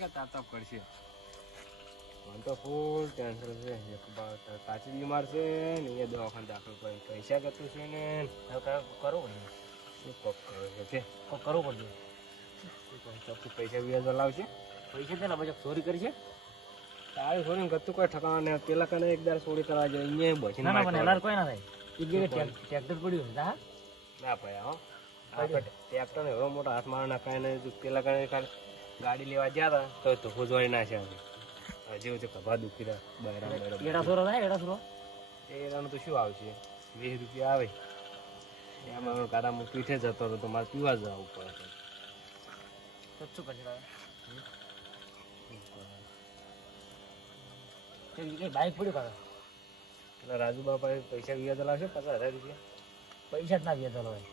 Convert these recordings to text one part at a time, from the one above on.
કે તાપ કરશે મને તો ફૂલ ટેન્શન છે કાચી બીમાર છે ને એ દવાખાને દાખલ કરી પૈસા ગતું છે ને કરવું શું પગ કરે છે કરવું પડશે પૈસા વ્યાજ લાવશે પૈસા તેના પછી ચોરી કરી છે તારી છોડીને ગતું કોઈ ઠકાણા નહીં પેલા કને એક દાર ચોરી કરવા જાય અહીંયા બચી ના પણ એલાર કોઈ ના થાય એક જગ્યાએ ટ્રેક્ટર પડ્યું ના ના પડ્યા હો આપણે ટ્રેક્ટર ને એવો મોટો હાથ માર નાખાય ને પેલા કને ખાલી ગાડી લેવા ગયા હતા તો ખોજવાડી નાખ્યા જેવું છે કભા દુખી રહ્યા એડા સોરો થાય એડા સોરો એનું તો શું આવશે 20 રૂપિયા આવે એમાં ગાડામાં પીઠે જતો હતો તો મારે પીવા જવું પડે શું કરશે બાઈક પડ્યું કાકા એટલે રાજુ બાપા પૈસા વ્યાજ લાવશે 50,000 રૂપિયા પૈસા જ ના વ્યાજ હોય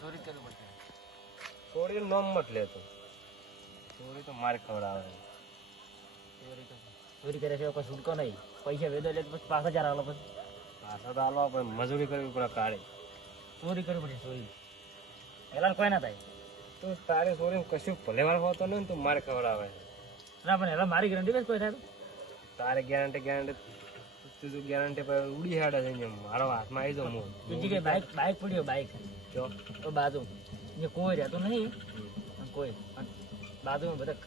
ચોરી કરવી પડશે ચોરી નોમ મત લેતો ચોરી તો મારે ખવડાવે ચોરી કરે છે કોઈ છૂટકો નહીં પૈસા વેદો લે પછી 5,000 આલો પછી પાછા તો હાલવા પણ મજૂરી કરવી પડે કાળે ચોરી કરવી પડે ચોરી એલા કોઈ ના થાય તું તારી ચોરી કશું ભલેવાર હોતો નહીં તું મારે ખવડાવે ના પણ એલા મારી ગેરંટી બસ કોઈ થાય તારે ગેરંટી તું ગેરંટી પર ઉડી હાડે છે મારો હાથમાં આવી જાઉં બીજી કઈ બાઈક પડ્યો બાઈક જો તો બાજુ કોઈ રહેતું નહીં કોઈ બાજુમાં બધા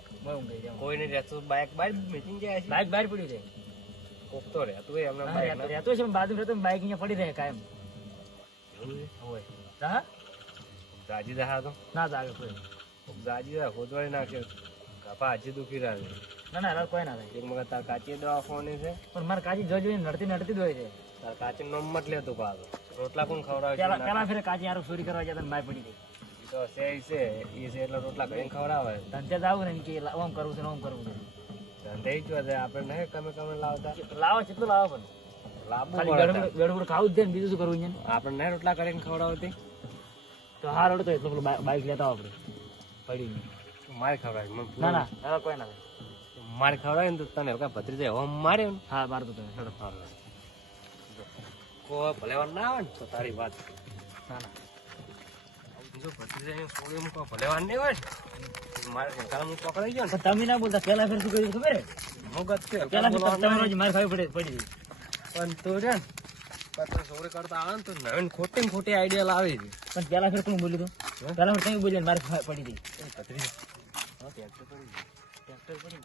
કોઈ નહીં રહેતું બાઈક બહાર મીટિંગ જાય છે બાઈક બહાર પડ્યું છે કોક તો રહેતું હોય હમણાં રહેતો છે બાજુ રહેતો બાઈક અહીંયા પડી રહે કાયમ હોય હા જાજી દહા તો ના જાગે કોઈ જાજી દા ખોદવાડી નાખે કપા હજી દુખી રહ્યા છે ના કોઈ ના થાય એક મગર તાર કાચી દવા ફોની છે પણ મારે કાચી જોઈ નડતી જ હોય છે તાર કાચી નોમ મત લેતું પાછો રોટલા કોણ ખવડાવે પેલા ફેરે કાચી યાર ચોરી કરવા જતા બાય પડી ગઈ તો છે એ છે એટલે રોટલા કરીને ખવડાવે ધંધે જ આવું ને કે ઓમ કરવું છે ઓમ કરવું છે ધંધે જ છે આપણે નહીં કમે લાવતા લાવો કેટલું લાવો પણ લાવવું ગડબડ ખાવું જ દે ને બીજું શું કરવું છે આપણે નહીં રોટલા કરીને ખવડાવતી તો હાર તો એટલું પેલું બાઈક લેતા આપણે પડી મારે ખવડાવે ના ના કોઈ ના મારે ખવડાવે ને તો તને ભત્રી જાય હોમ મારે હા મારે તો તમે કોઈ ભલેવાર ના આવે ને તો તારી વાત ના ના જો ભત્રી જાય સોળી કોઈ ભલેવાર નહીં હોય મારે હું પકડાઈ ગયો ને તમે ના બોલતા પેલા ફેર શું કર્યું ખબર મોગત છે પેલા મારે ખાવી પડી પણ તું છે ને સોળી કરતા આવે ને તો નવીન ખોટી આઈડિયા લાવી છે પણ પેલા ફેર કોણ બોલ્યું હતું પેલા ફેર કઈ બોલ્યું મારે પડી ગઈ ભત્રી ટ્રેક્ટર પડી ટ્રેક્ટર પડી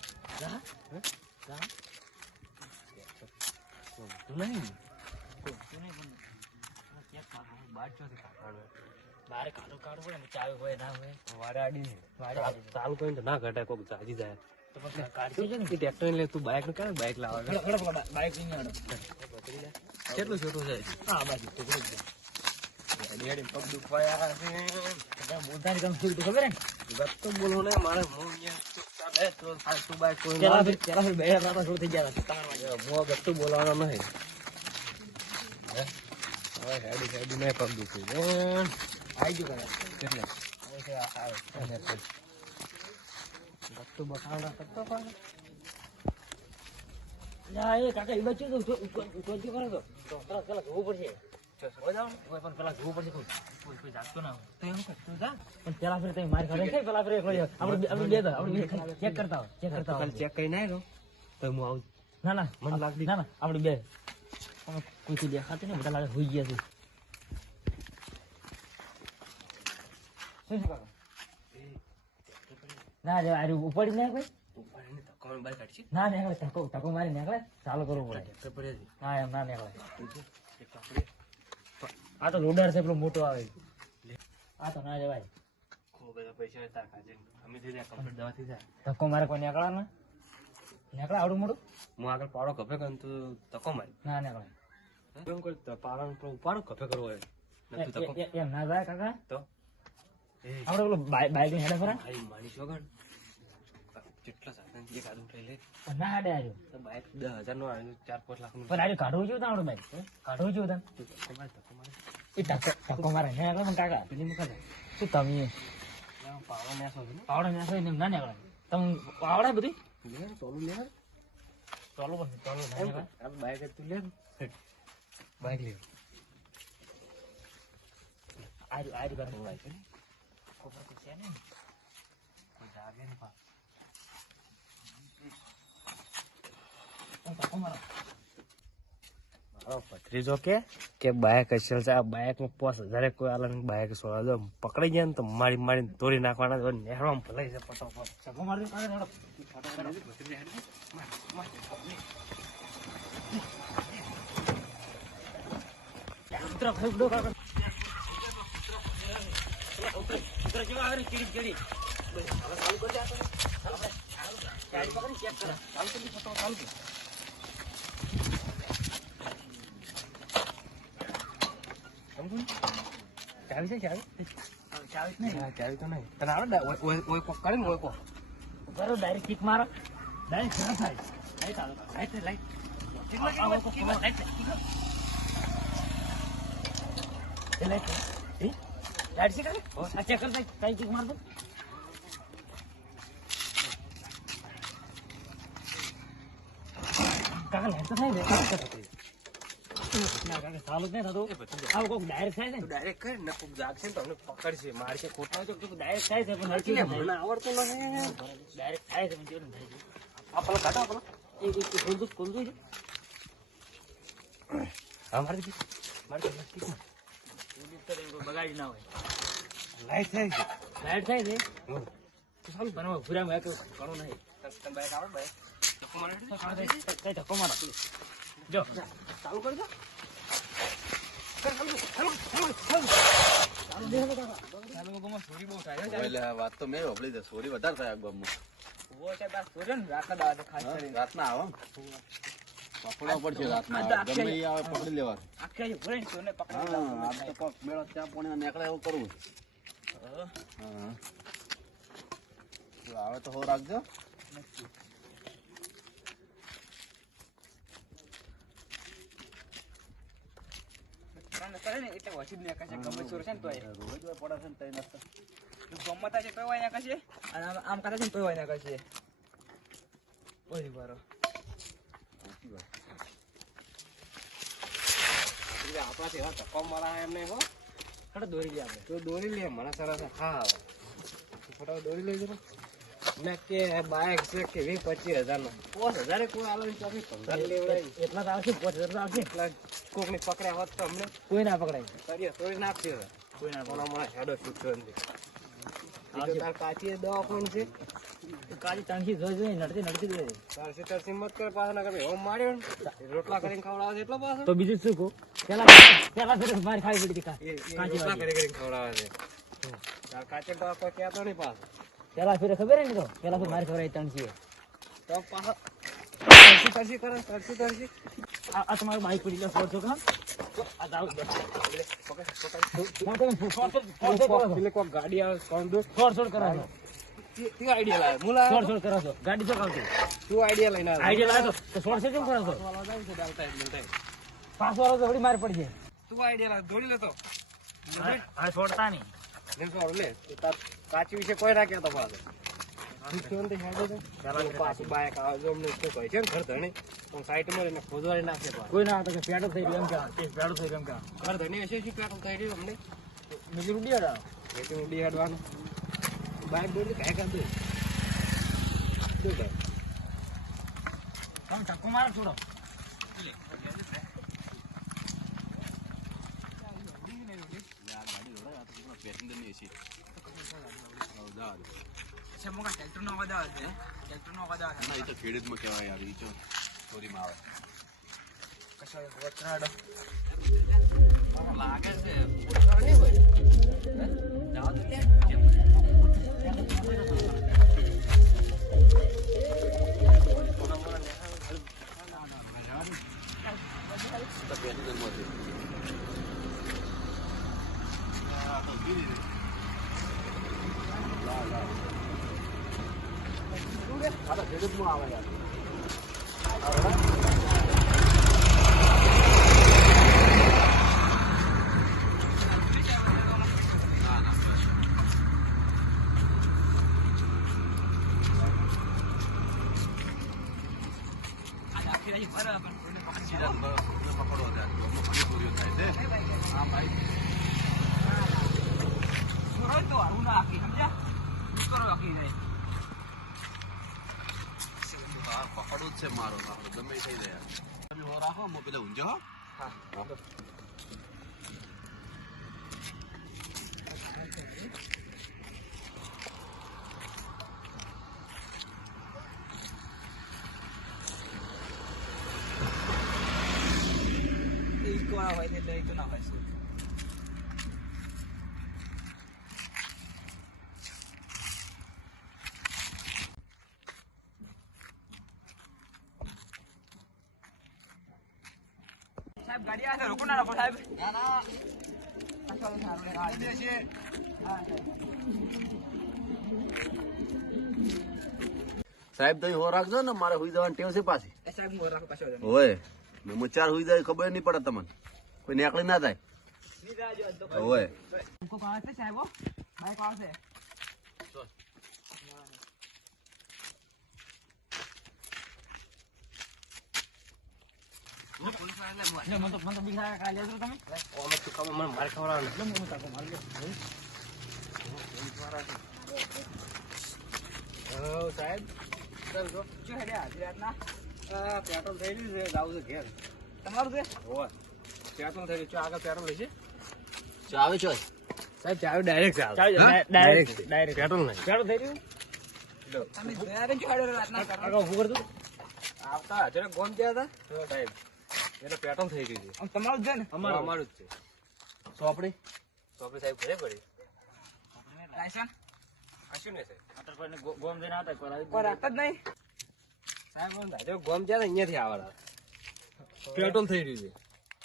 બારે કાઢું પડે ને ચાવી હોય ના હોય વારે આડી ચાલુ કરીને તો ના ઘટાય કોક જાજી જાય તો પછી કાઢી છે ને ટ્રેક્ટર લે તું બાઈક ને ક્યારે બાઈક લાવે બાઈક કેટલું છોટું છે હા બાજુ તો પગ દુખવાયા છે બોલતાની ગમ શું ખબર ને ગત તો બોલો ને મારે હું તું બાઈક કોઈ પેલા ફેર બે રાતા શરૂ થઈ ગયા હું ગત તો બોલવાનો નહીં હવે હેડી મેં પગ દુખી આવી ગયું કેટલે ગત્તુ બખાડા કરતો પણ એ કાકા એ બચ્યું તો કરે તો પેલા જોવું પડશે પણ પેલા જોવું પડશે કોઈ જાગતો ના પણ પેલા ફેર તમે મારી ખાડે છે પેલા ફેર આપણે ચેક કરતા હોય ચેક કરી ના તો હું આવું ના મને લાગતી ના આપણે બે કોઈ દેખાતી ને બધા લાગે હોઈ ગયા છે ના અરે ઉપાડી ના કોઈ ના નીકળે ધક્કો મારી નીકળે ચાલુ કરવું પડે હા એમ ના નીકળે આ તો લોડર છે પેલો મોટો આવે આ તો ના જવાય ધક્કો મારે કોઈ નીકળે ને નીકળે આવડું મોટું હું આગળ પાડો કફે કર તું ધક્કો મારી ના નીકળે પાડો કફે કરવો હોય એમ ના જાય કાકા તો આપડે પેલું બાઈક ની હેડે ફરા માણી છોગણ કેટલા સાધન એક આદમ થઈ લે ના હેડે આવ્યો બાઈક 10,000 નો આવ્યું 4-5 લાખ નું પણ આજે કાઢવું છું આપડે બાઈક કાઢવું છું તને એ ધક્કો મારે ને આગળ કાકા પેલી મૂકા શું તમે પાવડો મેસો એમ ના નીકળે તમે આવડે બધી ટોલું લે ટોલું બાઈક તું લે બાઈક લે આરી બાઈક છે ને કોઈ જાગે ને પા ત્રીજો કે બાઇક હશે આ બાઇકમાં 5000 કોઈ આલે બાઇક સોળા દો પકડી જાય ને તો મારીને તોડી નાખવાના નેહવામાં ભલાઈ છે ફટોફટ સગો મારી દે ઉતરો ફેંકડો કાકા ઉતરો જેવા આવે ચીડી બસ હવે ચાલુ કરી દે આપણે ચાલી પકડી ચેક કર ચાલુ કરી ફટો ચાલુ કર ચાવી છે ચાવી નહીં ચાવી તો નહીં તને આવડે ઓય કોક કરે ને ઓય કોક કરો ડાયરેક્ટ કિક મારો ડાયરેક્ટ ખરા થાય લાઈટ આલો લાઈટ લાઈટ છે કરે ઓ સાચે કર દે કઈ કિક માર દો કાકા લાઈટ તો થાય ને ના કાકા ચાલુ જ નહીં થતું આવું કોક ડાયરેક્ટ થાય ને ડાયરેક્ટ કર ને કોક જાગશે ને તો અમને પકડશે મારશે ખોટા તો ડાયરેક્ટ થાય છે પણ હરકી મને આવડતું નથી ડાયરેક્ટ થાય છે પણ કેવું થાય છે આ પેલા કાઢો પેલા એક ખોલ દો હા મારી બગાડી ના હોય લાઈટ થાય છે લાઈટ થાય છે તો સારું બનાવો ભૂરામાં એક ઘણું નહીં તને બાઈક આવડે બાઈક ધક્કો મારે કઈ ધક્કો મારો જો ચાલુ કરી દો વાત તો મેં હોભળી છે સોરી વધારે થાય આ ગામમાં રાતના આવો પકડવા પડશે રાતના ગમે ઈ આવે પકડી લેવાનું આ તો કોક મેળો ત્યાં પણ નીકળે એવું કરવું હા આવે તો હો રાખજો આમ કાઢે છે કોઈ હોય ના કશે ઓય બરો આપણા એવા ધક્કો મારા એમને હો કડો દોરી લે આપણે તો દોરી લે મને સરસ હા ફટાફટ દોરી લઈ જરો મેં કે બાઇક છે કે 20-25 નો 5000 કોઈ આલો ને ચોથી 15 લેવડાય એટલા તો આવશે 5000 આવશે એટલા કોક ની પકડ્યા હોત તો અમને કોઈ ના પકડાય કરીએ તોડી નાખશે કોઈ ના કોના મને હેડો છૂટતો નથી તાર કાચી દવા કોણ છે કાલી ટાંકી જોઈ નડતી દે તારસી તરસી મત કરે પાછો ના કરે હોમ માર્યો ને રોટલા કરીને ખવડાવે છે એટલો પાછો તો બીજું શું કહો પેલા ફેર મારી ખાવી પડી એ રોટલા કરીને ખવડાવે છે તાર કાચે દવા કોઈ કહેતો નહીં પાછો પેલા ફેર ખબર હે ને તો પેલા ફેર મારી ખબર ટાંકી તો પાછો તરસી કરે તરસી આ તમારું બાઈક પડી લે ફોડ છો કામ આ દાવ પેલે કોક ગાડી આવે કોણ દો છોડ કરાવો તું આઈડિયા લાવે મુલા છોડ કરાવો ગાડી જો કાવતી તું આઈડિયા લઈને આવે આઈડિયા લાવો તો છોડ કેમ કરાવો વાળો જાય છે ડાલતા એટલે પાસ વાળો તો થોડી માર પડી જાય તું આઈડિયા લાવ દોડી લેતો આ છોડતા નહીં ને તો લે તાર કાચી વિશે કોઈ ના કહેતો પાછો પાછું બાઈક આવે જો અમને શું કહે છે ને ઘર ધણી પણ સાઈડમાં રહીને ખોદવાડી નાખે કોઈ ના તો કે પેડો થઈ ગયો એમ કે પેડો થઈ ગયો એમ કે ઘર ધણી હશે શું પેટ્રોલ થઈ રહ્યું અમને બીજું રૂડિયા એટલું ઉડી હેડવાનું બાઈક દોડી કાંઈ કાંઈ શું કહે તમે ધક્કો મારો છોડો પેસેન્જરની એસી ટ્રેક્ટર નો અવાજ આવે છે ના એ તો ખેડૂતમાં કહેવાય યાર એ તો ચોરીમાં આવે લાગે છે ખેડૂતમાં આવે યાર પકડવું જ છે મારો ગમે થઈ જાય રાખો પેલા ઊંઝો સાહેબ ગાડી આવે રોકો ના રોકો સાહેબ. સાહેબ તો હો રાખજો ને, મારે હુઈ જવાની ટેવ છે પાછી. સાહેબ હું રાખો પાછો હોય મેં ચાર હુઈ જાય ખબર નહીં પડે તમને, કોઈ નીકળી ના જાય. હોય કોક આવે છે સાહેબ, બાઈક આવે છે. મને તો બીક લાગે. કાલે લેજો તમે ઓમ તો ખબર મને મારે ખવડાવવાનું. હું તાકો મારી લો. ઓ સાહેબ ચાલ જો શું હેડે આજે રાતના પેટ્રોલ થઈ રહ્યું છે, જાવું છે ઘેર. તમારું છે? ઓય પેટ્રોલ થઈ રહ્યું છે, આગળ પેટ્રોલ લેશે ચાવે છો સાહેબ. ચાવી ડાયરેક્ટ ડાયરેક્ટ પેટ્રોલ નહીં ચાલો થઈ રહ્યું. તમે ગયા તો શું હેડે રાતના આગળ ઊભું કરજો. આવતા હજરે ગોમ ગયા હતા સાહેબ, એટલે પેટ્રોલ થઈ રહ્યું છે. આમ તમારું જ છે ને? અમારું જ છે. સોપડી ચોપડી સાહેબ ઘરે પડી લાયસન્સ આશું ને સાહેબ. અતર કોઈને ગોમ જઈને આવતા કોઈ રાખતા જ નહીં. સાહેબ આમ હજરે ગોમ ગયા હતા, અહીંયાથી આવવાના. પેટ્રોલ થઈ રહ્યું છે.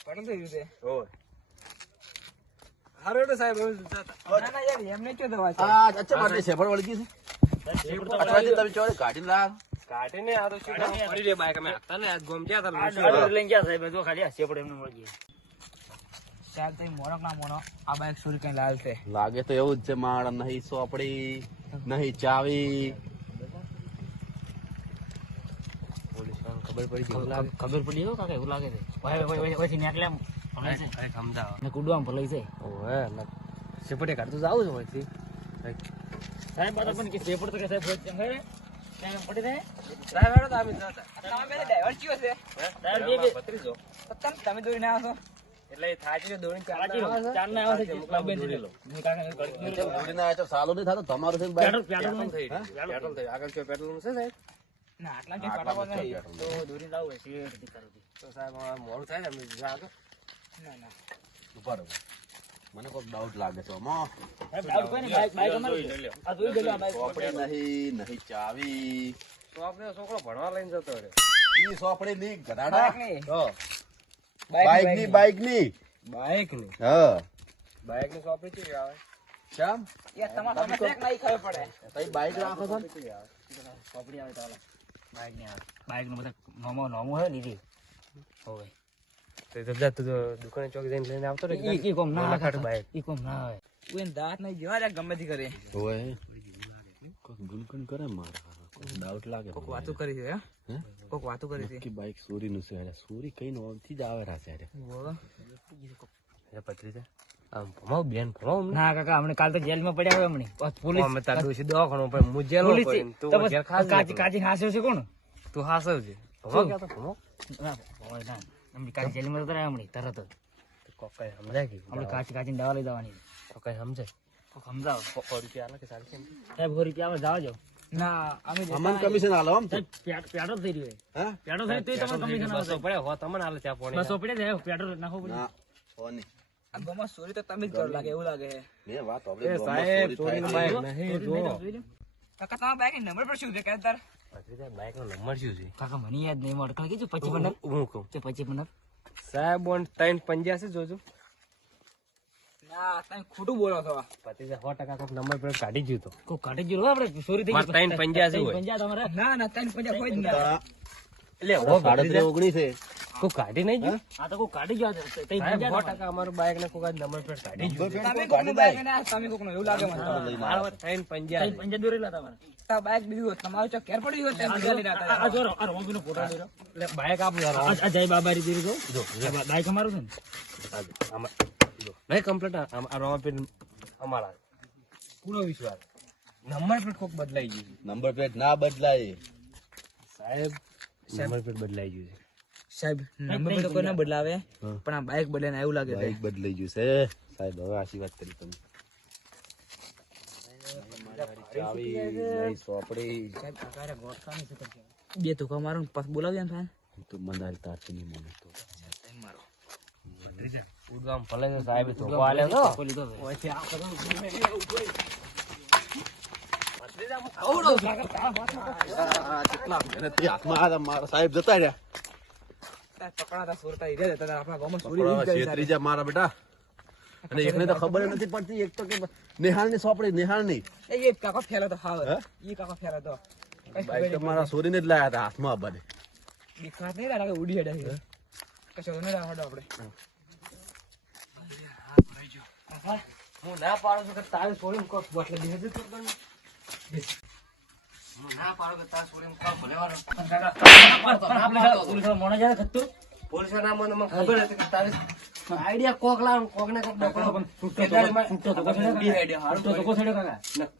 પડું થઈ ગયું છે. ઓય હારો એટલે સાહેબ હવે જતા. ના ના યાર એમને ક્યાં દવા છે? આ અચ્છા માટે સેફળ વળી ગઈ છે. અઠવાડિયે તમે ચોરી કાઢીને લાવ. કાઢીને આ તો શું પડી રે બાઈક. અમે હતા ને આજ ગોમ ગયા હતા. લઈને ગયા સાહેબ જો ખાલી હશે પડે એમને મળી ગઈ. સાહેબ તમે મોણક ના મોણો આ બાઈક ચોરી કઈ લાલ છે. લાગે તો એવું જ છે માળ, નહીં સોપડી નહીં ચાવી. પોલીસ ખબર પડી ગઈ લાગે. ખબર પડી હો કાકા એવું લાગે છે. પછી નીકળ્યા ભલે છે અરે સમજાવો. ને કુડવા ભલે છે. ઓહે સિપટે કાઢતું જાવ છો હોયથી. સાહેબ બાદ પણ કે પેપર તો કે સાહેબ હોય ચંગે રે કેમ પડી રહે. સાહેબ હેડો તો અમે જતા. તમે બે ડ્રાઈવર ચિયો છે. સાહેબ બે ભત્રીજો. તમે દોરી ના આવશો. એટલે એ થાચી દોડીને ચાર ના આવે છે. બેન જોડી લો. ની કાકા ગળતી જોડીને આયા તો સાલું નહીં થતું તમારું છે ને બાઈક? પેટ્રોલ થઈ રહ્યું. પેટ્રોલ થઈ આગળ જો પેટ્રોલ નું છે સાહેબ. ના આટલા કે ફટાફટ નહીં તો દોરી લાવ હોય છે ઠીક કરો દી. તો સાહેબ આ મોડું થાય ને અમે જા આગળ. ના ના ઉભા રહો. મને કોઈ ડાઉટ લાગે છે આમાં. સાહેબ ડાઉટ કોઈ નહીં બાઈક અમારું છે. આ જોઈ ગયો આ બાઈક. સોપડી નહીં નહીં ચાવી. તો આપણે છોકરો ભણવા લઈને જતો રહે. ઈ સોપડી ની ગધાડા. બાઈક નહીં. તો બાઈક ની બાઈક ની. બાઈક ની હા બાઈક ની સોપડી કેવી આવે? શ્યામ યાર તમારે તમે ચેક નહીં ખબર પડે. તઈ બાઈક રાખો છો ને? ચોપડી આવે તો હાલો. બાઈક નહીં આવે. બાઈક નું બધા નોમો હોય લીધી હોય. તો એ તો જા તું તો દુકાને ચોક જઈને લઈને આવતો રહે. ઈ કોમ ના લાખાટ આવે. બાઈક. ઈ કોમ ના આવે. કોઈ દાંત નહીં જેવા રે ગમે તે કરે. ઓય કોઈ ગુનગુન કરે મારા કોઈ ડાઉટ લાગે કોક વાતો કરી છે હે? કોક વાતો કરી છે. કે બાઈક ચોરી નું છે. ચોરી કઈ નોમથી જ આવે રાસે અરે. એ પત્રીજા આમ ભમાવ બેન ભમાવ અમને. ના કાકા હમણે કાલ તો જેલમાં પડ્યા હોય હમણે પોલીસ અમે તાર ડોશી દવાખાનો પર હું જેલમાં પોલીસ પડ્યો ને તું ઘેર ખાસ કાચી કાચી હાસ્યો છે કોણ? તું હાસવજે. ભમાવ ક્યાં તો ભમાવ. ના હોય ના હમણે કાચી જેલમાં જતા રહ્યા હમણે તરત જ તો કોક કઈ સમજાય કે હમણે કાચી કાચીની દવા લઈ જવાની. તો કઈ સમજાય. કોક સમજાવો. 100 રૂપિયા આલે કે ચાલશે ને? સાહેબ 100 રૂપિયા આવે જાવજો. ના અમે અમન કમિશન આલો આમ તો. પેટ્રોલ થઈ રહ્યું હા પેટ્રોલ થઈ તો તમારે કમિશન બસો પડ્યા હો તમને આલે ત્યાં પોણી. બસો પડે જાય પેટ્રોલ નાખો પડે. ના હોની આ ગમા ચોરી તો તમે જ કરો લાગે એવું લાગે છે. ને વાત એ આપણે સાહેબ ચોરીનું બાઈક ચોરી નહીં જો. કાકા તમારા બાઈક નંબર પર શું છે કહેતા? પત્રીજા બાઈક નો નંબર શું છે? કાકા મને યાદ નહીં મળે કાકા કીધું 25 પંદર હું કહું તે 25 પંદર. સાહેબ ઓન 385 જોજો. ના તમે ખોટું બોલો છો. પત્રીજા 100% કોક નંબર પ્લેટ કાઢી ગયું તો. કોઈ કાઢી ગયો આપણે ચોરી થઈ મારે 385 હોય. 350 તમારે ના ના 350 હોય જ ના. એટલે હો 3.5 છે. કોઈ કાઢી નહીં ગયું. આ તો કોઈ કાઢી ગયો સાહેબ 100% અમારું બાઈક ને કોઈ નંબર પ્લેટ કાઢી ગયું. તમે કોકનું બાઈક ના તમે કોકનું એવું લાગે મને. મારા 385 350 દોરેલા તમારે. તા બાઈક બીજું હોત તમારું ચો કેર પડી હોત તમે લઈ રહ્યા. આ જો આ રોબીનો ફોટો દોર્યો. એટલે બાઈક આપું યાર. આ જય બાબારી દીરી જો બાઈક અમારું છે ને. આમાં જો નહીં કમ્પ્લીટ આ રોમા પેન અમારા પૂરો વિશ્વાસ. નંબર પ્લેટ કોક બદલાઈ ગયું છે. નંબર પ્લેટ ના બદલાય. સાહેબ નંબર પ્લેટ બદલાઈ ગયું છે. સાહેબ નંબર તો કોઈ ના બદલાવે પણ આ બાઇક બદલાને એવું લાગે છે બાઈક બદલાઈ ગયું છે સાહેબ હવે આશીર્વાદ કરી તમે ચાવી લઈ સોપડી સાહેબ કાકારે ગોઠવાની છે તો બે ધોકા મારો ને પાછું બોલાવ્યા ને તો મંદારી તારથી નહીં મને તો મારો ઉડગામ ભલે તો સાહેબ ધોકો આલ્યો તો લીધો ઓયથી આ કરો કેટલા મહેનતથી હાથમાં આ મારા સાહેબ જતા રહ્યા પકડાતા સુરતા ઈ રહ્યા હતા આપણા ગામમાં પકડાવા છેતરી જા મારા બેટા અને એકને તો ખબર નથી પડતી એક તો કે નેહાળ ની સોપડી નેહાળ ની એ કાકો ફેલો તો હાવ હે? ઈ કાકો ફેલો તો બાઈક તો મારા સોરીને જ લાયા હતા હાથમાં બને દીખાત નહીં લાગે ઉડી હેડે છે કશો તો નહીં રાખડો આપણે હું ના પાડું છું કે તારે છોડીને કોક બોટલે બેસી તો પણ હું ના પાડું કે તારે છોડીને કોક ભલે વાળો મોણા જાય ખતું પોલીસ ના મને ખબર હતી કે તારે આઈડિયા કોક લાવ કોક ને કોક ડોકડો પણ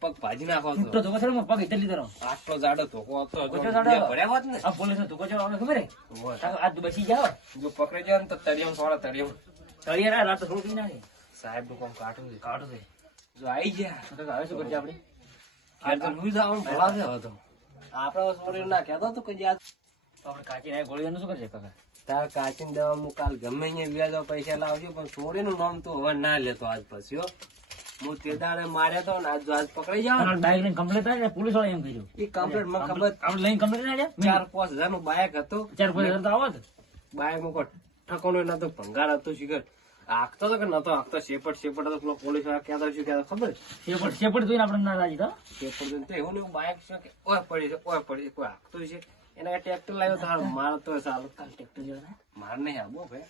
પગ ભાજી નાખો પગ ઇતર લીધો આટલો જાડો ધોકો હતો ભર્યા હોત ને આ પોલીસ ધોકો ચડો આપણે ખબર હે આ બચી જાવ જો પકડી જાય ને તો તળિયમ સોળા તળિયમ તળિયા રાત તો થોડું નાખે સાહેબ નું કામ કાઢું છે કાઢો છે જો આઈ ગયા તો હવે શું કરજે આપણે આ તો હું જવાનું ભલાશે હતો આપડે છોડીને ના કહેતો તો કે યાદ તો આપણે કાચી ના ગોળીઓનું શું કરજે કાકા તાર કાચીને દવા હું કાલ ગમે અહીંયા વ્યાજો પૈસા લાવજો પણ છોડીનું નામ તો હવે ના લેતો આજ પછી હો. હું તે દાડે માર્યો તો ને આજ પકડાઈ જાવ અને બાઈક લઈને કમ્પ્લેટ થાય ને પોલીસ વાળા એમ કીધું એ કમ્પ્લીટ મને ખબર આપણે લઈને કમ્પ્લેટ ના જાય 4-5 હજાર નું બાઇક હતું 4-5 હજાર તો આવત બાઇક માં કોઈ ઠકોનો નતો ભંગાર હતો શિખર આખતો તો કે નતો આખતો શેપટ હતો પેલો પોલીસ વાળા કહેતા શું કહેતા ખબર શેપડ જોઈને આપણે ના રાજી તો શેપટ જોઈને તો એવું ને એવું બાઇક છે કે ઓય પડી છે કોઈ આખતું છે એના ટ્રેક્ટર લાવ્યો તો હારું મારે તો સારું ટ્રેક્ટર જેવા મારે નહીં આવો ભાઈ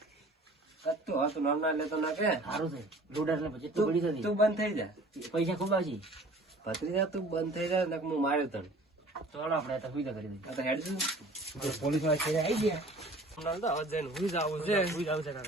કત્તું હતું નામ ના લેતો ના કે સારું છે લોડર ને પછી તું પડી જતી તું બંધ થઈ જા પૈસા ખૂબ આવશે ભત્રીજા તું બંધ થઈ જાય ને હું માર્યો તને તો હાલો આપણે તો સુવિધા કરી દઈએ આ તો હેડ પોલીસ વાળા આવી ગયા હવે જઈને હુઈ જ આવું છે સુવિધા આવશે કાકા